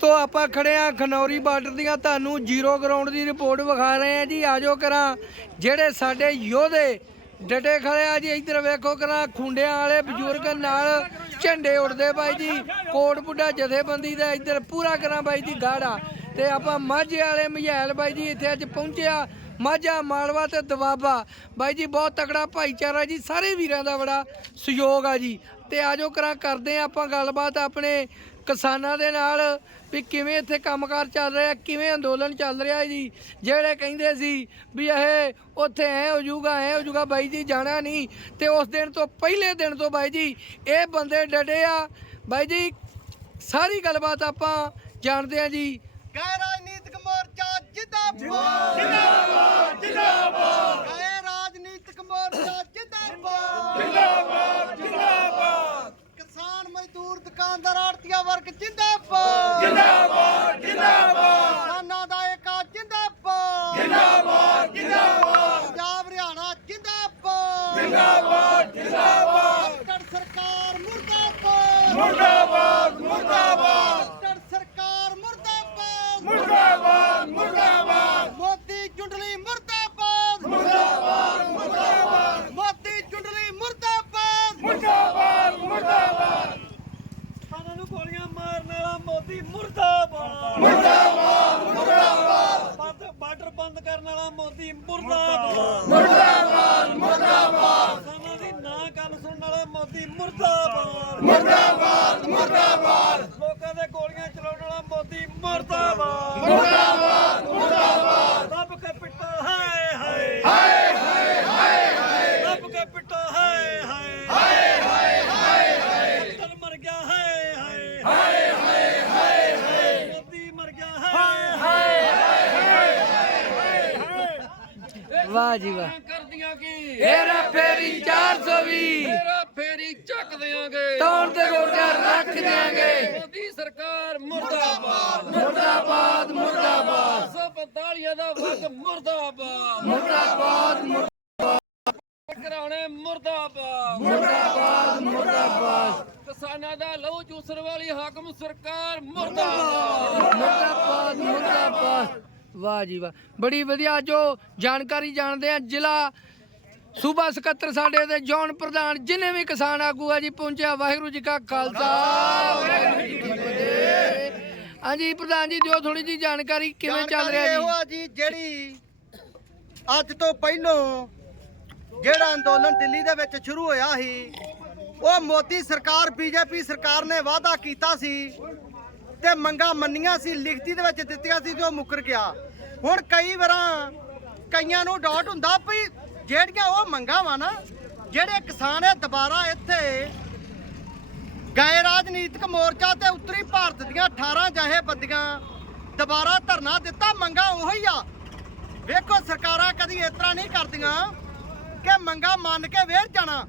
ਤੋ ਆਪਾਂ ਖੜੇ ਆ ਖਨੌਰੀ ਬਾਰਡਰ ਦੀਆਂ। ਤੁਹਾਨੂੰ ਜ਼ੀਰੋ ਗਰਾਊਂਡ ਦੀ ਰਿਪੋਰਟ ਵਿਖਾ ਰਹੇ ਆ ਜੀ। ਆਜੋ ਕਰਾਂ। ਜਿਹੜੇ ਸਾਡੇ ਯੋਧੇ ਡਟੇ ਖੜੇ ਆ ਜੀ, ਇੱਧਰ ਵੇਖੋ ਕਰਾਂ। ਖੁੰਡਿਆਂ ਵਾਲੇ ਬਜ਼ੁਰਗ ਨਾਲ ਝੰਡੇ ਉੱਡਦੇ ਬਾਈ ਜੀ। ਕੋਟ ਬੁੱਢਾ ਜਥੇਬੰਦੀ ਦਾ ਇੱਧਰ ਪੂਰਾ ਕਰਾਂ ਬਾਈ ਜੀ, ਗਾੜਾ। ਤੇ ਆਪਾਂ ਮਾਝੇ ਵਾਲੇ ਮਹਿਲ ਬਾਈ ਜੀ, ਇੱਥੇ ਅੱਜ ਪਹੁੰਚਿਆ। ਮਾਝਾ, ਮਾਲਵਾ ਤੇ ਦਵਾਬਾ। ਬਾਈ ਜੀ, ਬਹੁਤ ਤਕੜਾ ਭਾਈਚਾਰਾ ਜੀ। ਸਾਰੇ ਵੀਰਾਂ ਦਾ ਬੜਾ ਸਹਿਯੋਗ ਆ ਜੀ। ਤੇ ਆਜੋ ਕਰਾਂ, ਕਰਦੇ ਆ ਆਪਾਂ ਗੱਲਬਾਤ ਆਪਣੇ ਕਿਸਾਨਾਂ ਦੇ ਨਾਲ ਵੀ ਕਿਵੇਂ ਇੱਥੇ ਕੰਮਕਾਰ ਚੱਲ ਰਿਹਾ, ਕਿਵੇਂ ਅੰਦੋਲਨ ਚੱਲ ਰਿਹਾ ਜੀ ਜਿਹੜੇ ਕਹਿੰਦੇ ਸੀ ਵੀ ਇਹ ਉੱਥੇ ਐ ਹੋ ਜਾਊਗਾ, ਐ ਹੋ ਜਾਊਗਾ, ਬਾਈ ਜੀ ਜਾਣਾ ਨਹੀਂ ਤੇ ਉਸ ਦਿਨ ਤੋਂ ਪਹਿਲੇ ਦਿਨ ਤੋਂ ਬਾਈ ਜੀ ਇਹ ਬੰਦੇ ਡਟੇ ਆ। ਬਾਈ ਜੀ, ਸਾਰੀ ਗੱਲਬਾਤ ਆਪਾਂ ਜਾਣਦੇ ਆ ਜੀ। ਗੈਰ ਰਾਜਨੀਤਿਕ ਮੋਰਚਾ ਜਿੰਦਾਬਾਦ। జిందాబాద్ ਵਾਹ ਜੀ ਵਾਹ। ਕਰਦੀਆਂ ਕੀ? ਹੇਰਾ ਫੇਰੀ 420 ਤੇਰਾ ਫੇਰੀ ਚੱਕ ਦਿਆਂਗੇ। ਤੌਣ ਤੇ ਗੋਡਾ ਰੱਖ ਦਿਆਂਗੇ। ਮੋਦੀ ਸਰਕਾਰ ਮੁਰਦਾਬਾਦ। ਮੁਰਦਾਬਾਦ ਮੁਰਦਾਬਾਦ। 145 ਦਾ ਵਗ ਮੁਰਦਾਬਾਦ। ਮੁਰਦਾਬਾਦ ਕਰਾਉਣੇ ਮੁਰਦਾਬਾਦ। ਮੁਰਦਾਬਾਦ ਮੁਰਦਾਬਾਦ। ਕਿਸਾਨਾਂ ਦਾ ਲਹੂ ਚੂਸਣ ਵਾਲੀ ਹਾਕਮ ਸਰਕਾਰ ਮੁਰਦਾਬਾਦ। ਮੁਰਦਾਬਾਦ ਮੁਰਦਾਬਾਦ। ਵਾਹ ਜੀ ਵਾਹ। ਬੜੀ ਵਧੀਆ ਜੋ ਜਾਣਕਾਰੀ ਜਾਣਦੇ ਆ ਜ਼ਿਲ੍ਹਾ ਸੂਬਾ ਸਕੱਤਰ ਸਾਡੇ ਤੇ ਜੌਨ ਪ੍ਰਧਾਨ ਜਿਨੇ ਵੀ ਕਿਸਾਨ ਆਗੂ ਆ ਜੀ ਪਹੁੰਚਿਆ। ਵਾਹਿਗੁਰੂ ਜੀ ਕਾ ਖਾਲਸਾ ਵਾਹਿਗੁਰੂ ਜੀ ਕੀ ਫਤਿਹ। ਹਾਂਜੀ ਪ੍ਰਧਾਨ ਜੀ ਦਿਓ ਥੋੜੀ ਜੀ ਜਾਣਕਾਰੀ ਕਿਵੇਂ ਚੱਲ ਰਿਹਾ ਇਹੋ ਜੀ? ਆ ਜੀ ਜਿਹੜੀ ਅੱਜ ਤੋਂ ਪਹਿਲੋਂ ਜਿਹੜਾ ਅੰਦੋਲਨ ਦਿੱਲੀ ਦੇ ਵਿੱਚ ਸ਼ੁਰੂ ਹੋਇਆ ਸੀ ਉਹ ਮੋਦੀ ਸਰਕਾਰ ਬੀਜੇਪੀ ਸਰਕਾਰ ਨੇ ਵਾਅਦਾ ਕੀਤਾ ਸੀ ਤੇ ਮੰਗਾਂ ਮੰਨੀਆਂ ਸੀ, ਲਿਖਤੀ ਦੇ ਵਿੱਚ ਦਿੱਤੀਆਂ ਸੀ ਤੇ ਉਹ ਮੁੱਕਰ ਗਿਆ। ਹੁਣ ਕਈ ਵਾਰਾਂ ਕਈਆਂ ਨੂੰ ਡਾਊਟ ਹੁੰਦਾ ਵੀ ਜਿਹੜੀਆਂ ਉਹ ਮੰਗਾਂ ਵਾ ਨਾ, ਜਿਹੜੇ ਕਿਸਾਨ ਇਹ ਦੁਬਾਰਾ ਇੱਥੇ ਗੈਰ ਰਾਜਨੀਤਿਕ ਮੋਰਚਾ ਤੇ ਉੱਤਰੀ ਭਾਰਤ ਦੀਆਂ 18 ਜਹੇਬੰਦੀਆਂ ਦੁਬਾਰਾ ਧਰਨਾ ਦਿੱਤਾ, ਮੰਗਾ ਉਹੀ ਆ। ਵੇਖੋ ਸਰਕਾਰਾਂ ਕਦੀ ਇਸ ਤਰ੍ਹਾਂ ਨਹੀਂ ਕਰਦੀਆਂ ਕਿ ਮੰਗਾ ਮੰਨ ਕੇ ਵੇਰ ਜਾਣਾ।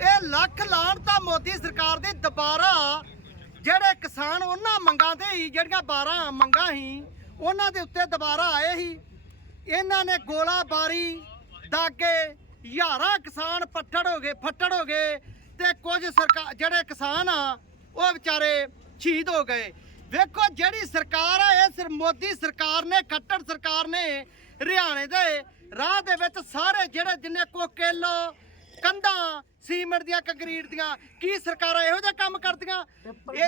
ਇਹ ਲੱਖ ਲਾਣ ਤਾਂ ਮੋਦੀ ਸਰਕਾਰ ਦੀ ਦੁਬਾਰਾ ਜਿਹੜੇ ਕਿਸਾਨ ਉਹਨਾਂ ਮੰਗਾਂ ਤੇ ਹੀ, ਜਿਹੜੀਆਂ 12 ਮੰਗਾਂ ਸੀ ਉਹਨਾਂ ਦੇ ਉੱਤੇ ਦੁਬਾਰਾ ਆਏ ਸੀ ਇਹਨਾਂ ਨੇ ਗੋਲਾਬਾਰੀ, ਦਾਗੇ, ਹਜ਼ਾਰਾਂ ਕਿਸਾਨ ਪੱਟੜ ਹੋ ਗਏ, ਫੱਟੜ ਹੋ ਗਏ ਤੇ ਕੁਝ ਸਰਕਾਰ ਜਿਹੜੇ ਕਿਸਾਨ ਆ, ਉਹ ਵਿਚਾਰੇ ਸ਼ਹੀਦ ਹੋ ਗਏ। ਵੇਖੋ ਜਿਹੜੀ ਸਰਕਾਰ ਆ, ਇਹ ਸਿਰ, ਮੋਦੀ ਸਰਕਾਰ ਨੇ, ਖੱਟੜ ਸਰਕਾਰ ਨੇ, ਹਰਿਆਣੇ ਦੇ ਰਾਹ ਦੇ ਵਿੱਚ ਸਾਰੇ ਜਿਹੜੇ ਜਿੰਨੇ ਕੋਕੇਲੋ ਕੰਧਾਂ ਸੀਮੈਂਟ ਦੀਆਂ ਕੰਕਰੀਟ ਦੀਆਂ ਕੀ ਸਰਕਾਰਾਂ ਇਹੋ ਜਿਹਾ ਕੰਮ ਕਰਦੀਆਂ? ਇਹ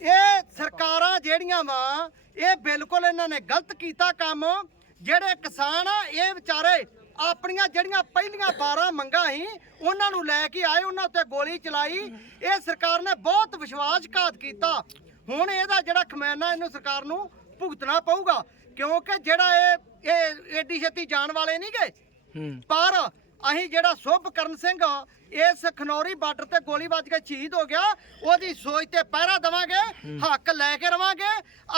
ਇਹ ਸਰਕਾਰਾਂ ਜਿਹੜੀਆਂ ਵਾ ਇਹ ਬਿਲਕੁਲ ਇਹਨਾਂ ਨੇ ਗਲਤ ਕੀਤਾ ਕੰਮ। ਜਿਹੜੇ ਕਿਸਾਨ ਆ ਇਹ ਵਿਚਾਰੇ ਆਪਣੀਆਂ ਜਿਹੜੀਆਂ ਪਹਿਲੀਆਂ 12 ਮੰਗਾਂ ਸੀ ਉਹਨਾਂ ਨੂੰ ਲੈ ਕੇ ਆਏ ਉਹਨਾਂ ਉੱਤੇ ਗੋਲੀ ਚਲਾਈ। ਇਹ ਸਰਕਾਰ ਨੇ ਬਹੁਤ ਵਿਸ਼ਵਾਸਘਾਤ ਕੀਤਾ। ਹੁਣ ਇਹਦਾ ਜਿਹੜਾ ਖਮਿਆਨਾ ਇਹਨੂੰ ਸਰਕਾਰ ਨੂੰ ਭੁਗਤਣਾ ਪਊਗਾ ਕਿਉਂਕਿ ਜਿਹੜਾ ਇਹ ਇਹ ਏਡੀ ਛੇਤੀ ਜਾਣ ਵਾਲੇ ਨਹੀਂ ਗਏ ਹੂੰ। ਪਰ ਅਸੀਂ ਜਿਹੜਾ ਸੁਭਕਰਨ ਸਿੰਘ ਇਸ ਖਨੌਰੀ ਬਾਰਡਰ ਤੇ ਗੋਲੀ ਵੱਜ ਕੇ ਸ਼ਹੀਦ ਹੋ ਗਿਆ ਉਹਦੀ ਸੋਚ ਤੇ ਪਹਿਰਾ ਦੇਵਾਂਗੇ ਹੱਕ ਲੈ ਕੇ ਰਵਾਂਗੇ।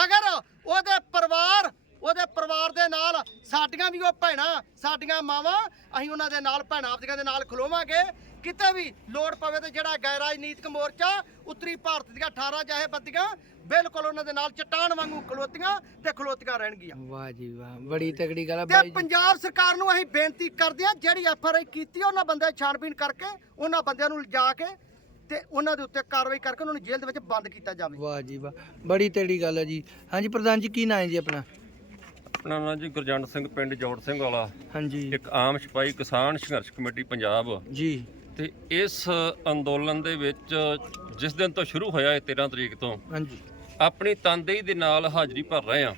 ਅਗਰ ਉਹਦੇ ਪਰਿਵਾਰ ਉਹਦੇ ਪਰਿਵਾਰ ਦੇ ਨਾਲ ਸਾਡੀਆਂ ਵੀ ਉਹ ਭੈਣਾਂ ਸਾਡੀਆਂ ਮਾਵਾਂ ਅਸੀਂ ਉਹਨਾਂ ਦੇ ਨਾਲ ਭੈਣਾਂ ਆਪਦੀਆਂ ਦੇ ਨਾਲ ਖਲੋਵਾਂਗੇ। ਕਿਤੇ ਵੀ ਲੋੜ ਪਵੇ ਤੇ ਜਿਹੜਾ ਗੈਰ ਰਾਜਨੀਤਿਕ ਮੋਰਚਾ ਉੱਤਰੀ ਭਾਰਤ ਦੀਆਂ 18 ਜਥੇਬੰਦੀਆਂ ਬਿਲਕੁਲ ਉਹਨਾਂ ਦੇ ਨਾਲ ਚਟਾਨ ਵਾਂਗੂ ਖਲੋਤੀਆਂ ਤੇ ਖਲੋਤੀਆਂ ਰਹਿਣਗੀਆਂ। ਵਾਹ ਜੀ ਵਾਹ ਬੜੀ ਤਕੜੀ ਗੱਲ ਆ ਤੇ ਬਾਈ ਜੀ। ਪੰਜਾਬ ਸਰਕਾਰ ਨੂੰ ਅਸੀਂ ਬੇਨਤੀ ਕਰਦੇ ਹਾਂ ਜਿਹੜੀ ਐਫ ਆਰ ਆਈ ਕੀਤੀ ਆ, ਉਹਨਾਂ ਬੰਦੇ ਛਾਣਬੀਣ ਕਰਕੇ ਉਹਨਾਂ ਬੰਦਿਆਂ ਨੂੰ ਲਿਜਾ ਕੇ ਤੇ ਉਹਨਾਂ ਦੇ ਉੱਤੇ ਕਾਰਵਾਈ ਕਰਕੇ ਉਹਨਾਂ ਨੂੰ ਜੇਲ੍ਹ ਦੇ ਵਿੱਚ ਬੰਦ ਕੀਤਾ ਜਾਵੇ। ਵਾਹ ਜੀ ਵਾਹ ਬੜੀ ਤੇੜੀ ਗੱਲ ਹੈ ਜੀ। ਹਾਂਜੀ ਪ੍ਰਧਾਨ ਜੀ ਕੀ ਨਾਂ ਹੈ ਜੀ ਆਪਣਾ? ਆਪਣਾ ਨਾਂ ਜੀ ਗੁਰਜੰਟ ਸਿੰਘ ਪਿੰਡ ਜੋੜ ਸਿੰਘ ਵਾਲਾ। ਹਾਂਜੀ। ਇੱਕ ਆਮ ਸਿਪਾਹੀ ਕਿਸਾਨ ਸੰਘਰਸ਼ ਕਮੇਟੀ ਪੰਜਾਬ। ਜੀ। ਤੇ ਇਸ ਅੰਦੋਲਨ ਦੇ ਵਿੱਚ ਜਿਸ ਦਿਨ ਤੋਂ ਸ਼ੁਰੂ ਹੋਇਆ ਇਹ 13 ਤਰੀਕ ਤੋਂ ਹਾਂਜੀ। ਆਪਣੀ ਤਨਦੇਹੀ ਦੇ ਨਾਲ ਹਾਜ਼ਰੀ ਭਰ ਰਹੇ ਆ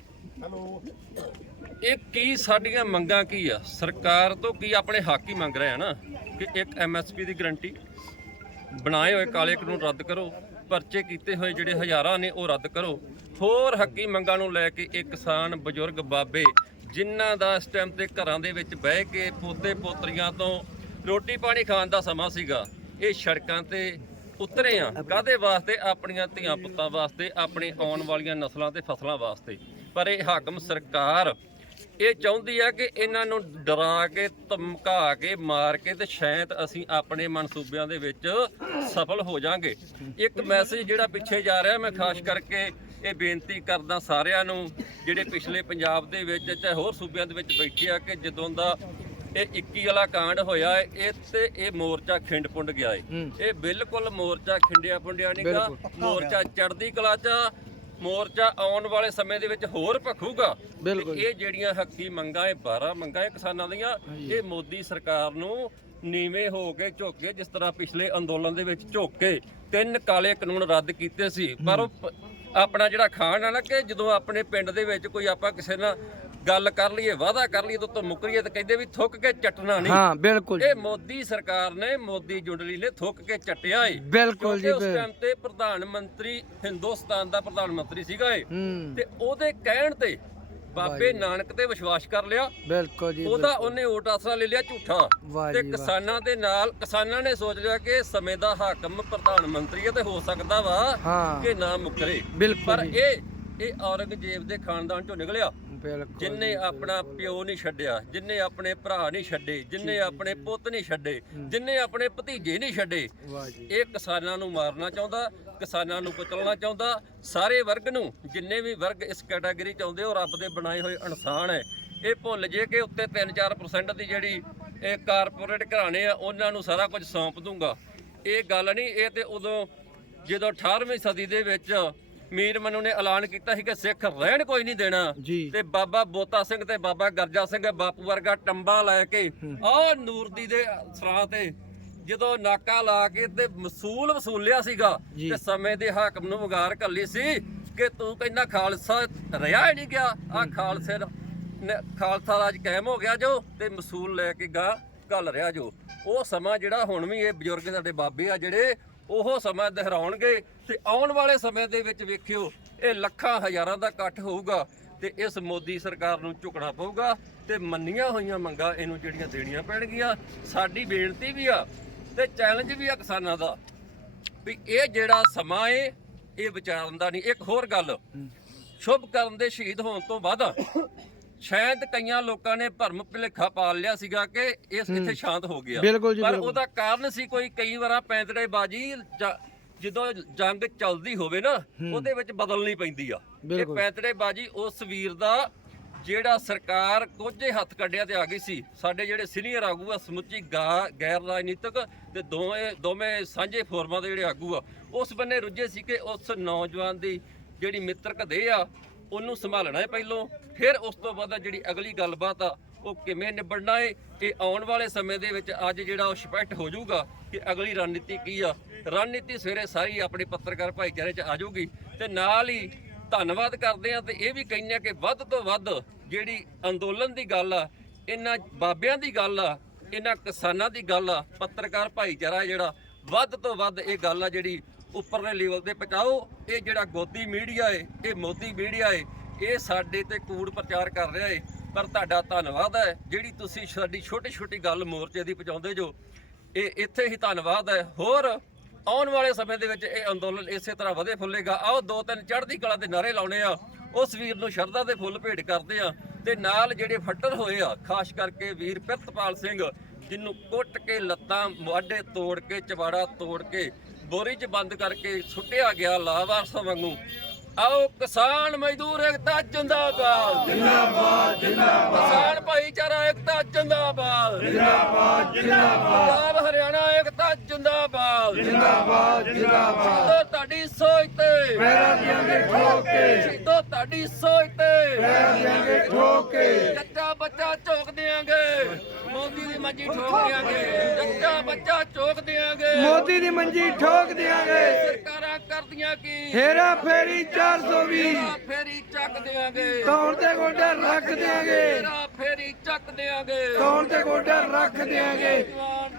ਇਹ ਕੀ ਸਾਡੀਆਂ ਮੰਗਾਂ ਕੀ ਆ? ਸਰਕਾਰ ਤੋਂ ਕੀ ਆਪਣੇ ਹੱਕ ਹੀ ਮੰਗ ਰਹੇ ਆ ਨਾ? ਕਿ ਇੱਕ ਐਮਐਸਪੀ ਦੀ ਗਰੰਟੀ ਬਣਾਏ ਹੋਏ ਕਾਲੇ ਕਾਨੂੰਨ ਰੱਦ ਕਰੋ ਪਰਚੇ ਕੀਤੇ ਹੋਏ ਜਿਹੜੇ ਹਜ਼ਾਰਾਂ ਨੇ ਉਹ ਰੱਦ ਕਰੋ। ਹੋਰ ਹੱਕੀ ਮੰਗਾਂ ਨੂੰ ਲੈ ਕੇ ਇਹ ਕਿਸਾਨ ਬਜ਼ੁਰਗ ਬਾਬੇ, ਜਿਨ੍ਹਾਂ ਦਾ ਇਸ ਟਾਈਮ ਤੇ ਘਰਾਂ ਦੇ ਵਿੱਚ ਬਹਿ ਕੇ ਪੋਤੇ ਪੋਤਰੀਆਂ ਤੋਂ ਰੋਟੀ ਪਾਣੀ ਖਾਣ ਦਾ ਸਮਾਂ ਸੀਗਾ, ਇਹ ਸੜਕਾਂ ਤੇ ਉਤਰੇ ਆ। ਕਾਦੇ ਵਾਸਤੇ? ਆਪਣੀਆਂ ਧੀਆਂ ਪੁੱਤਾਂ ਵਾਸਤੇ, ਆਪਣੇ ਆਉਣ ਵਾਲੀਆਂ ਨਸਲਾਂ ਤੇ ਫਸਲਾਂ ਵਾਸਤੇ। ਪਰ ਇਹ ਹਾਕਮ ਸਰਕਾਰ ਇਹ ਚਾਹੁੰਦੀ ਆ ਕਿ ਇਹਨਾਂ ਨੂੰ ਡਰਾ ਕੇ, ਧਮਕਾ ਕੇ, ਮਾਰ ਕੇ ਤੇ ਸ਼ਾਇਦ ਅਸੀਂ ਆਪਣੇ ਮਨਸੂਬਿਆਂ ਦੇ ਵਿੱਚ ਸਫਲ ਹੋ ਜਾਾਂਗੇ। ਇੱਕ ਮੈਸੇਜ ਜਿਹੜਾ ਪਿੱਛੇ ਜਾ ਰਿਹਾ, ਮੈਂ ਖਾਸ ਕਰਕੇ ਇਹ ਬੇਨਤੀ ਕਰਦਾ ਸਾਰਿਆਂ ਨੂੰ ਜਿਹੜੇ ਪਿਛਲੇ ਪੰਜਾਬ ਦੇ ਵਿੱਚ ਚਾਹੇ ਹੋਰ ਸੂਬਿਆਂ ਦੇ ਵਿੱਚ ਬੈਠੇ ਆ ਕਿ ਜਦੋਂ ਦਾ ਇਹ 21 ਵਾਲਾ ਕਾਂਡ ਹੋਇਆ ਹੈ, ਇਹ ਤੇ ਇਹ ਮੋਰਚਾ ਖਿੰਡ ਪੁੰਡ ਗਿਆ ਹੈ। ਇਹ ਬਿਲਕੁਲ ਮੋਰਚਾ ਖਿੰਡਿਆ ਪੁੰਡਿਆ ਨਹੀਂਗਾ ਮੋਰਚਾ ਚੜ੍ਹਦੀ ਕਲਾ ਚ ਆ, ਮੋਰਚਾ ਆਉਣ ਵਾਲੇ ਸਮੇਂ ਦੇ ਵਿੱਚ ਹੋਰ ਭਖੂਗਾ ਬਿਲਕੁਲ। ਤੇ ਇਹ ਜਿਹੜੀਆਂ ਹੱਕੀ ਮੰਗਾਂ ਇਹ 12 ਮੰਗਾਂ ਇਹ ਕਿਸਾਨਾਂ ਦੀਆਂ ਇਹ ਮੋਦੀ ਸਰਕਾਰ ਨੂੰ ਨੀਵੇਂ ਹੋ ਕੇ ਝੁੱਕ ਕੇ ਜਿਸ ਤਰ੍ਹਾਂ ਪਿਛਲੇ ਅੰਦੋਲਨ ਦੇ ਵਿੱਚ ਝੁੱਕ ਕੇ ਤਿੰਨ ਕਾਲੇ ਕਾਨੂੰਨ ਰੱਦ ਕੀਤੇ ਸੀ ਪਰ ਉਹ ਪ- ਆਪਣਾ ਜਿਹੜਾ ਖਾਣ ਆ ਨਾ ਕਿ ਜਦੋਂ ਆਪਣੇ ਪਿੰਡ ਦੇ ਵਿੱਚ ਕੋਈ ਆਪਾਂ ਕਿਸੇ ਨਾਲ ਗੱਲ ਕਰ ਲਈਏ ਵਾਅਦਾ ਕਰ ਲਈਏ ਤਾਂ ਮੁਕਰੀਏ ਤਾਂ ਕਹਿੰਦੇ ਵੀ ਥੁੱਕ ਕੇ ਚੱਟਣਾ ਨਹੀਂ। ਹਾਂ ਬਿਲਕੁਲ ਇਹ ਮੋਦੀ ਸਰਕਾਰ ਨੇ ਮੋਦੀ ਜੁੰਡਲੀ ਨੇ ਥੁੱਕ ਕੇ ਚੱਟਿਆ ਏ। ਬਿਲਕੁਲ ਜੀ, ਉਸ ਟਾਈਮ ਤੇ ਪ੍ਰਧਾਨ ਮੰਤਰੀ ਹਿੰਦੁਸਤਾਨ ਦਾ ਪ੍ਰਧਾਨ ਮੰਤਰੀ ਸੀਗਾ ਏ। ਤੇ ਉਹਦੇ ਕਹਿਣ ਤੇ ਬਾਬੇ ਨਾਨਕ ਤੇ ਵਿਸ਼ਵਾਸ ਕਰ ਲਿਆ। ਬਿਲਕੁਲ ਜੀ ਉਹਦਾ ਉਹਨੇ ਓਟ ਆਸਰਾ ਲੈ ਲਿਆ ਝੂਠਾ। ਤੇ ਕਿਸਾਨਾਂ ਦੇ ਨਾਲ ਕਿਸਾਨਾਂ ਨੇ ਸੋਚ ਲਿਆ ਕਿ ਸਮੇਂ ਦਾ ਹਾਕਮ ਪ੍ਰਧਾਨ ਮੰਤਰੀ ਹੈ ਤੇ ਹੋ ਸਕਦਾ ਵਾ ਕਿ ਨਾ ਮੁਕਰੇ। ਪਰ ਇਹ ਇਹ ਔਰੰਗਜ਼ੇਬ ਦੇ ਖਾਨਦਾਨ ਚੋਂ ਨਿਕਲਿਆ। ਬਿਲਕੁਲ ਜਿਨਨੇ ਆਪਣਾ ਪਿਓ ਨਹੀਂ ਛੱਡਿਆ ਜਿਨਨੇ ਆਪਣੇ ਭਰਾ ਨਹੀਂ ਛੱਡੇ ਜਿਨਨੇ ਆਪਣੇ ਪੁੱਤ ਨਹੀਂ ਛੱਡੇ ਜਿਨਨੇ ਆਪਣੇ ਭਤੀਜੇ ਨਹੀਂ ਛੱਡੇ ਇਹ ਕਿਸਾਨਾਂ ਨੂੰ ਮਾਰਨਾ ਚਾਹੁੰਦਾ। ਕਿਸਾਨਾਂ ਨੂੰ ਕੁਚਲਣਾ ਚਾਹੁੰਦਾ ਸਾਰੇ ਵਰਗ ਨੂੰ ਜਿੰਨੇ ਵੀ ਵਰਗ ਇਸ ਕੈਟਾਗਰੀ ਚ ਆਉਂਦੇ ਉਹ ਰੱਬ ਦੇ ਬਣਾਏ ਹੋਏ ਇਨਸਾਨ ਹੈ। ਇਹ ਭੁੱਲ ਜੇ ਕਿ ਉੱਤੇ 3-4% ਦੀ ਜਿਹੜੀ ਇਹ ਕਾਰਪੋਰੇਟ ਘਰਾਣੇ ਆ ਉਹਨਾਂ ਨੂੰ ਸਾਰਾ ਕੁਝ ਸੌਂਪ ਦੂੰਗਾ। ਇਹ ਗੱਲ ਨਹੀਂ ਇਹ ਤੇ ਉਦੋਂ ਜਦੋਂ 18ਵੀਂ ਸਦੀ ਦੇ ਵਿੱਚ ਮੀਰ ਮਨੂ ਨੇ ਐਲਾਨ ਕੀਤਾ ਸੀ ਕਿ ਸਿੱਖ ਰਹਿਣ ਕੋਈ ਨਹੀਂ ਦੇਣਾ। ਤੇ ਬਾਬਾ ਬੋਤਾ ਸਿੰਘ ਤੇ ਬਾਬਾ ਗਰਜਾ ਸਿੰਘ ਬਾਪੂ ਵਰਗਾ ਟੰਬਾ ਲੈ ਕੇ ਆਹ ਨੂਰਦੀ ਦੇ ਸਰਾਂ ਤੇ ਜਦੋਂ ਨਾਕਾ ਲਾ ਕੇ ਤੇ ਮਸੂਲ ਵਸੂਲਿਆ ਸੀਗਾ। ਤੇ ਸਮੇਂ ਦੇ ਹਾਕਮ ਨੂੰ ਵਗਾਰ ਕੱਲੀ ਸੀ ਕਿ ਤੂੰ ਕਹਿੰਦਾ ਖਾਲਸਾ ਰਿਹਾ ਹੀ ਨਹੀਂ ਗਿਆ। ਆ ਖਾਲਸੇ ਖਾਲਸਾ ਰਾਜ ਕਾਇਮ ਹੋ ਗਿਆ ਜੋ ਤੇ ਮਸੂਲ ਲੈ ਕੇ ਗਾ ਕੱਲ ਰਿਹਾ ਜੋ। ਉਹ ਸਮਾਂ ਜਿਹੜਾ ਹੁਣ ਵੀ ਇਹ ਬਜ਼ੁਰਗ ਸਾਡੇ ਬਾਬੇ ਆ ਜਿਹੜੇ ਉਹ ਸਮਾਂ ਦੁਹਰਾਉਣਗੇ ਤੇ ਆਉਣ ਵਾਲੇ ਸਮੇਂ ਦੇ ਵਿੱਚ ਵੇਖਿਓ ਇਹ ਲੱਖਾਂ ਹਜ਼ਾਰਾਂ ਦਾ ਇਕੱਠ ਹੋਊਗਾ ਤੇ ਇਸ ਮੋਦੀ ਸਰਕਾਰ ਨੂੰ ਝੁਕਣਾ ਪਊਗਾ ਤੇ ਮੰਨੀਆਂ ਹੋਈਆਂ ਮੰਗਾਂ ਇਹਨੂੰ ਜਿਹੜੀਆਂ ਦੇਣੀਆਂ ਪੈਣਗੀਆਂ। ਸਾਡੀ ਬੇਨਤੀ ਵੀ ਆ ਤੇ ਚੈਲੰਜ ਵੀ ਆ ਕਿਸਾਨਾਂ ਦਾ। ਵੀ ਇਹ ਜਿਹੜਾ ਸਮਾਂ ਏ ਇਹ ਵਿਚਾਰਨ ਦਾ ਨਹੀਂ। ਇੱਕ ਹੋਰ ਗੱਲ। ਸ਼ੁਭ ਕਰਨ ਦੇ ਸ਼ਹੀਦ ਹੋਣ ਤੋਂ ਬਾਅਦ ਸ਼ਾਇਦ ਕਈਆਂ ਲੋਕਾਂ ਨੇ ਭਰਮ ਭੁਲੇਖਾ ਪਾਲ ਲਿਆ ਸੀਗਾ ਕਿ ਇਸ ਇੱਥੇ ਸ਼ਾਂਤ ਹੋ ਗਿਆ। ਪਰ। ਉਹਦਾ ਕਾਰਨ ਸੀ ਕੋਈ ਕਈ ਵਾਰਾਂ ਪੈਂਤੜੇ ਬਾਜੀ ਜਦੋਂ ਜੰਗ ਚੱਲਦੀ ਹੋਵੇ ਨਾ ਉਹਦੇ ਵਿੱਚ ਬਦਲਣੀ ਪੈਂਦੀ ਆ। ਇਹ। ਪੈਂਤੜੇ ਬਾਜੀ ਉਸ ਵੀਰ ਦਾ ਜਿਹੜਾ ਸਰਕਾਰ ਕੋਝੇ ਹੱਥ ਕੱਢਿਆ ਤੇ ਆ ਗਈ ਸੀ, ਸਾਡੇ ਜਿਹੜੇ ਸੀਨੀਅਰ ਆਗੂ ਆ, ਸਮੁੱਚੀ ਗਾ- ਗੈਰ ਰਾਜਨੀਤਿਕ ਤੇ ਦੋਵੇਂ ਦੋਵੇਂ ਸਾਂਝੇ ਫੋਰਮਾਂ ਦੇ ਜਿਹੜੇ ਆਗੂ ਆ, ਉਸ ਬੰਨੇ ਰੁੱਝੇ ਸੀ ਕਿ ਉਸ ਨੌਜਵਾਨ ਦੀ ਜਿਹੜੀ ਮਿੱਤਰਕ ਕਦੇ ਆ, ਉਹਨੂੰ ਸੰਭਾਲਣਾ ਹੈ ਪਹਿਲੋਂ, ਫਿਰ ਉਸ ਤੋਂ ਬਾਅਦ ਜਿਹੜੀ ਅਗਲੀ ਗੱਲਬਾਤ ਆ, ਉਹ ਕਿਵੇਂ ਨਿਬੜਨਾ ਹੈ ਇਹ ਆਉਣ ਵਾਲੇ ਸਮੇਂ ਦੇ ਵਿੱਚ ਅੱਜ ਜਿਹੜਾ ਉਹ ਸਪਸ਼ਟ ਹੋ ਜਾਊਗਾ ਕਿ ਅਗਲੀ ਰਣਨੀਤੀ ਕੀ ਆ। ਰਣਨੀਤੀ ਸਵੇਰੇ ਸਾਰੀ ਆਪਣੇ ਪੱਤਰਕਾਰ ਭਾਈਚਾਰੇ 'ਚ ਆ ਜਾਊਗੀ ਤੇ ਨਾਲ ਹੀ ਧੰਨਵਾਦ ਕਰਦੇ ਆ ਤੇ ਇਹ ਵੀ ਕਹਿੰਦੇ ਆ ਕਿ ਵੱਧ ਤੋਂ ਵੱਧ ਜਿਹੜੀ ਅੰਦੋਲਨ ਦੀ ਗੱਲ ਆ, ਇਹਨਾਂ ਬਾਬਿਆਂ ਦੀ ਗੱਲ ਆ, ਇਹਨਾਂ ਕਿਸਾਨਾਂ ਦੀ ਗੱਲ ਆ, ਪੱਤਰਕਾਰ ਭਾਈਚਾਰਾ ਜਿਹੜਾ, ਵੱਧ ਤੋਂ ਵੱਧ ਇਹ ਗੱਲ ਆ ਜਿਹੜੀ ਉੱਪਰਲੇ ਲੈਵਲ ਤੇ ਪਹੁੰਚਾਓ। ਇਹ ਜਿਹੜਾ ਗੋਦੀ ਮੀਡੀਆ ਏ, ਇਹ ਮੋਦੀ ਮੀਡੀਆ ਏ, ਇਹ ਸਾਡੇ ਤੇ ਕੂੜ ਪ੍ਰਚਾਰ ਕਰ ਰਿਹਾ ਏ। ਪਰ ਤੁਹਾਡਾ ਧੰਨਵਾਦ ਹੈ, ਜਿਹੜੀ ਤੁਸੀਂ ਸਾਡੀ ਛੋਟੀ ਛੋਟੀ ਗੱਲ ਮੋਰਚੇ ਦੀ ਪਹੁੰਚਾਉਂਦੇ ਜੋ, ਇਹ ਇੱਥੇ ਹੀ ਧੰਨਵਾਦ ਹੈ। ਹੋਰ, ਆਉਣ ਵਾਲੇ ਸਮੇਂ ਦੇ ਵਿੱਚ ਇਹ ਅੰਦੋਲਨ ਇਸੇ ਤਰ੍ਹਾਂ ਵਧੇ ਫੁੱਲੇਗਾ। ਆਓ ਦੋ ਤਿੰਨ ਚੜ੍ਹਦੀ ਕਲਾ ਦੇ ਨਾਰੇ ਲਾਉਣੇ ਆ। ਉਸ ਵੀਰ ਨੂੰ ਸ਼ਰਧਾ ਦੇ ਫੁੱਲ ਭੇਟ ਕਰਦੇ ਆ ਤੇ ਨਾਲ ਜਿਹੜੇ ਫੱਟਰ ਹੋਏ ਆ, ਖਾਸ ਕਰਕੇ ਵੀਰ ਪਿਰਤਪਾਲ ਸਿੰਘ, ਜਿਹਨੂੰ ਕੁੱਟ ਕੇ ਲੱਤਾਂ ਮੁਆਡੇ ਤੋੜ ਕੇ, ਚਵਾੜਾ ਤੋੜ ਕੇ, ਬੋਰੀ 'ਚ ਬੰਦ ਕਰਕੇ ਸੁੱਟਿਆ ਗਿਆ ਲਾਵਾਰਸਾਂ ਵਾਂਗੂ। ਆਓ ਕਿਸਾਨ ਮਜ਼ਦੂਰ ਏਕਤਾ ਜਿੰਦਾਬਾਦ। ਜਿੰਦਾਬਾਦ ਜਿੰਦਾਬਾਦ। ਕਿਸਾਨ ਭਾਈਚਾਰਾ ਏਕਤਾ ਜਿੰਦਾਬਾਦ। ਜਿੰਦਾਬਾਦ ਜਿੰਦਾਬਾਦ। ਪੰਜਾਬ ਹਰਿਆਣਾ ਏਕਤਾ ਜਿੰਦਾਬਾਦ। ਜਿੰਦਾਬਾਦ ਜਿੰਦਾਬਾਦ। ਸ਼ਹੀਦੋ ਤੁਹਾਡੀ ਸੋਚ ਤੇ। ਪੈਰਾਂ ਦਿਆਂਗੇ ਠੋਕ ਕੇ। ਸ਼ਹੀਦੋ ਤੁਹਾਡੀ ਸੋਚ ਤੇ। ਪੈਰਾਂ ਦਿਆਂਗੇ ਠੋਕ ਕੇ। ਜੱਟਾ ਬੱਚਾ ਝੋਕ ਦਿਆਂਗੇ। ਮੋਦੀ ਦੀ ਮੰਜੀ ਠੋਕ ਦਿਆਂਗੇ। ਜੱਟਾ ਬੱਚਾ ਝੋਕ ਦਿਆਂਗੇ। ਮੋਦੀ ਦੀ ਮੰਜੀ ਠੋਕ ਦਿਆਂਗੇ। ਕਰਦੀਆਂ ਕੀ? ਹੇਰਾ ਫੇਰੀ 420 ਹੇਰਾ ਫੇਰੀ ਚੱਕ ਦਿਆਂਗੇ। ਤੌਣ ਤੇ ਗੋਡੇ ਰੱਖ ਦਿਆਂਗੇ? ਹੇਰਾ ਫੇਰੀ ਚੱਕ ਦਿਆਂਗੇ। ਤੌਣ ਤੇ ਗੋਡੇ ਰੱਖ ਜਵਾਨ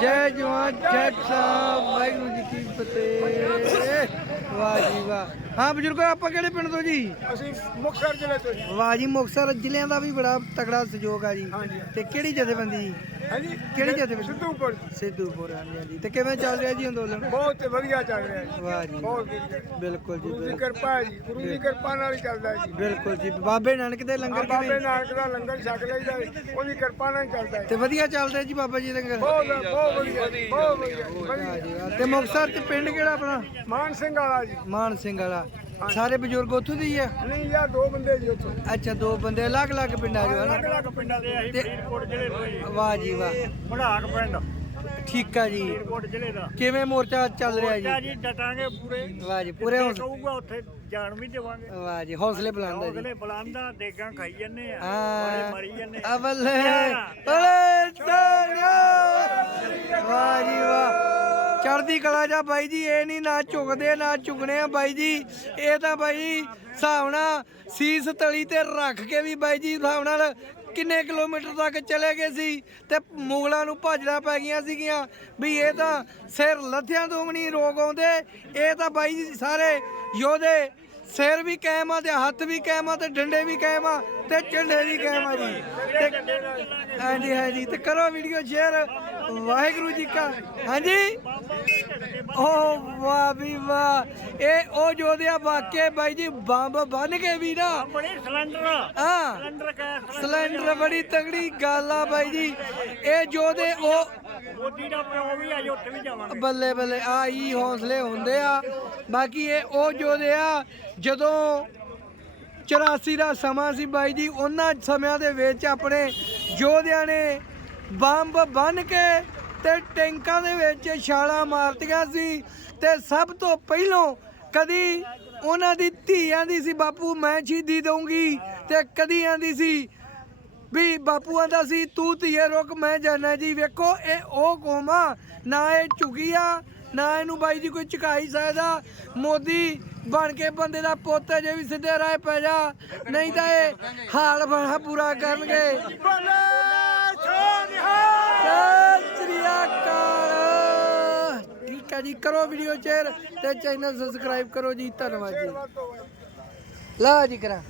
ਜੈ ਜਵਾਨ ਜੈ ਕਿਸਾਨ। ਵਾਹਿਗੁਰੂ ਜੀ ਕੀ ਫਤਿਹ। ਵਾਹ ਜੀ ਵਾਹ। ਹਾਂ ਬਜ਼ੁਰਗੋ ਆਪਾਂ ਕਿਹੜੇ ਪਿੰਡ ਤੋਂ ਜੀ? ਅਸੀਂ ਮੁਕਤਸਰ ਜ਼ਿਲ੍ਹੇ ਤੋਂ ਵਾਹ ਜੀ ਮੁਕਤਸਰ ਜ਼ਿਲ੍ਹਿਆਂ ਦਾ ਵੀ ਬੜਾ ਤਗੜਾ ਸਹਿਯੋਗ ਆ ਜੀ। ਤੇ ਕਿਹੜੀ ਜਥੇਬੰਦੀ? ਜੀ ਹਾਂਜੀ। ਕਿਹੜੀ ਜਥੇਬੰਦੀ ਸਿੱਧੂਪੁਰ। ਸਿੱਧੂਪੁਰ ਹਾਂਜੀ ਹਾਂਜੀ। ਤੇ ਕਿਵੇਂ ਚੱਲ ਰਿਹਾ ਜੀ ਅੰਦੋਲਨ? ਬਹੁਤ ਵਧੀਆ ਚੱਲ ਰਿਹਾ ਜੀ। ਵਾਹ ਜੀ। ਬਹੁਤ ਵਧੀਆ। ਬਿਲਕੁਲ ਜੀ ਗੁਰੂ ਦੀ ਬਿਲਕੁਲ। ਕਿਰਪਾ ਹੈ ਜੀ। ਗੁਰੂ ਦੀ ਕਿਰਪਾ ਨਾਲ ਹੀ ਚੱਲਦਾ ਹੈ ਜੀ। ਬਿਲਕੁਲ ਜੀ। ਬਾਬੇ ਨਾਨਕ ਦੇ ਲੰਗਰ ਬਾਬੇ ਕਿਵੇਂ? ਨਾਨਕ ਦਾ ਲੰਗਰ ਛਕ ਲਈਦਾ ਹੈ, ਉਹਦੀ ਕਿਰਪਾ ਨਾਲ ਹੀ ਚੱਲਦਾ ਹੈ। ਤੇ ਵਧੀਆ ਚੱਲਦਾ ਜੀ ਬਾਬਾ ਜੀ ਲੰਗਰ? ਬਹੁਤ ਬਹੁਤ ਵਧੀਆ ਜੀ, ਬਹੁਤ ਵਧੀਆ। ਵਾਹ ਵਧੀਆ ਜੀ। ਵਾਹ। ਤੇ ਮੁਕਤਸਰ ਚ ਪਿੰਡ ਕਿਹੜਾ ਆਪਣਾ? ਮਾਨ ਸਿੰਘ ਵਾਲਾ ਜੀ। ਮਾਨ ਸਿੰਘ ਵਾਲਾ। ਸਾਰੇ ਬਜ਼ੁਰਗ ਉੱਥੋਂ ਦੇ ਹੀ ਆ? ਨਹੀਂ ਯਾਰ ਦੋ ਬੰਦੇ ਜੀ ਉੱਥੋਂ। ਅੱਛਾ ਦੋ ਬੰਦੇ ਅਲੱਗ-ਅਲੱਗ ਪਿੰਡਾਂ ਚੋਂ ਹਨਾ ਅਲੱਗ ਪਿੰਡਾਂ ਦੇ ਅਸੀਂ ਫਰੀਦਕੋਟ ਜ਼ਿਲ੍ਹੇ ਤੋਂ ਜੀ। ਵਾਹ ਜੀ ਵਾਹ। ਮੜਾਕ ਪਿੰਡ। ਠੀਕ ਆ ਜੀ। ਫਰੀਦਕੋਟ ਜ਼ਿਲ੍ਹੇ ਦਾ। ਕਿਵੇਂ ਮੋਰਚਾ ਚੱਲ ਰਿਹਾ ਮੋਰਚਾ ਜੀ ਜੀ ਡਟਾਂਗੇ ਪੂਰੇ। ਵਾਹ ਜੀ ਪੂਰੇ ਕਹੂਗਾ ਉੱਥੇ ਜਾਣ ਵੀ ਦੇਵਾਂਗੇ। ਵਾਹ ਜੀ ਹੌਸਲੇ ਬੁਲੰਦ ਜੀ। ਅਗਲੇ ਬਲਾਂਦਾ ਦੇਗਾਂ ਖਾਈ ਜੰਨੇ ਆ। ਹਾਂ। ਮਰੀ ਜੰਨੇ ਅਵਲੇ। ਓਲੇ ਤਾੜਿਓ ਵਾਹ ਜੀ ਵਾਹ। ਚੜ੍ਹਦੀ ਕਲਾ ਜਾ ਬਾਈ ਜੀ, ਇਹ ਨਹੀਂ ਨਾ ਝੁਕਦੇ, ਨਾ ਝੁਕਣੇ ਆ ਬਾਈ ਜੀ। ਇਹ ਤਾਂ ਬਾਈ ਹਿਸਾਬ ਨਾਲ ਸੀਸ ਤਲੀ ਤੇ ਰੱਖ ਕੇ ਵੀ ਬਾਈ ਜੀ ਹਿਸਾਬ ਨਾਲ ਕਿੰਨੇ ਕਿਲੋਮੀਟਰ ਤੱਕ ਚਲੇ ਗਏ ਸੀ ਤੇ ਮੁਗਲਾਂ ਨੂੰ ਭੱਜਣਾ ਪੈ ਗਈਆਂ ਸੀਗੀਆਂ। ਵੀ ਇਹ ਤਾਂ ਸਿਰ ਲੱਥਿਆਂ ਤੋਂ ਵੀ ਨਹੀਂ ਰੋਗ ਆਉਂਦੇ। ਇਹ ਤਾਂ ਬਾਈ ਜੀ ਸਾਰੇ ਯੋਧੇ ਸਿਰ ਵੀ ਕਾਇਮ ਆ ਤੇ ਹੱਥ ਵੀ ਕਾਇਮ ਆ ਤੇ ਡੰਡੇ ਵੀ ਕਾਇਮ ਆ ਤੇ ਝੰਡੇ ਵੀ ਕਾਇਮ ਆ ਜੀ। ਤੇ ਹਾਂਜੀ ਹਾਂਜੀ। ਤੇ ਕਰੋ ਵੀਡੀਓ ਸ਼ੇਅਰ। ਵਾਹਿਗੁਰੂ ਜੀ ਕਾ ਹਾਂਜੀ। ਓ ਵਾਹ ਵੀ ਵਾਹ। ਇਹ ਉਹ ਜੋਧਿਆ ਵਾਕੇ ਬਾਈ ਜੀ ਬੰਬ ਬੰਨ ਕੇ ਵੀ ਨਾ। ਬੜੇ ਸਿਲੰਡਰ ਹਾਂ। ਸਿਲੰਡਰ ਬੜੀ ਤਗੜੀ ਗੱਲ ਆ ਬਾਈ ਜੀ। ਇਹ ਜੋਧੇ ਉਹ ਮੋਦੀ ਦਾ ਪਿਓ ਵੀ ਅੱਜ ਉੱਥੇ ਵੀ ਜਾਵਾਂਗੇ। ਬੱਲੇ ਬੱਲੇ, ਆ ਹੀ ਹੌਸਲੇ ਹੁੰਦੇ ਆ। ਬਾਕੀ ਇਹ ਉਹ ਜੋਧੇ ਆ, ਜਦੋਂ 84 ਦਾ ਸਮਾਂ ਸੀ ਬਾਈ ਜੀ, ਉਹਨਾਂ ਸਮਿਆਂ ਦੇ ਵਿੱਚ ਆਪਣੇ ਯੋਧਿਆਂ ਨੇ ਬੰਬ ਬੰਨ ਕੇ ਤੇ ਟੈਂਕਾਂ ਦੇ ਵਿੱਚ ਛਾਲਾਂ ਮਾਰਤੀਆਂ ਸੀ ਤੇ ਸਭ ਤੋਂ ਪਹਿਲੋਂ ਕਦੀ ਉਹਨਾਂ ਦੀ ਧੀ ਆਂਦੀ ਸੀ, ਬਾਪੂ ਮੈਂ ਸ਼ਹੀਦੀ ਦਊਂਗੀ ਤੇ ਕਦੀ ਆਂਦੀ ਸੀ ਵੀ ਬਾਪੂ ਆਂਦਾ ਸੀ ਤੂੰ ਧੀਏ ਰੁਕ ਮੈਂ ਜਾਣਾ ਜੀ ਵੇਖੋ ਇਹ ਉਹ ਕੌਮ ਆ। ਨਾ ਇਹ ਝੁਕੀ ਆ ਨਾ ਇਹਨੂੰ ਬਾਈ ਜੀ ਕੋਈ ਝੁਕਾਈ ਸਕਦਾ। ਮੋਦੀ ਬਣ ਕੇ ਬੰਦੇ ਦਾ ਪੁੱਤ ਹੈ, ਜੇ ਵੀ ਸਿੱਧੇ ਰਾਹ ਪੈ ਜਾ ਨਹੀਂ ਤਾਂ ਇਹ ਹਾਲ ਬਣਾ ਪੂਰਾ ਕਰਨਗੇ। ਸਤਿ ਸ੍ਰੀ ਅਕਾਲ। ਠੀਕ ਹੈ ਜੀ ਕਰੋ ਵੀਡੀਓ ਸ਼ੇਅਰ ਤੇ ਚੈਨਲ ਸਬਸਕ੍ਰਾਈਬ ਕਰੋ ਜੀ ਧੰਨਵਾਦ ਜੀ। ਲਾ ਜੀ ਕਰਾਂ।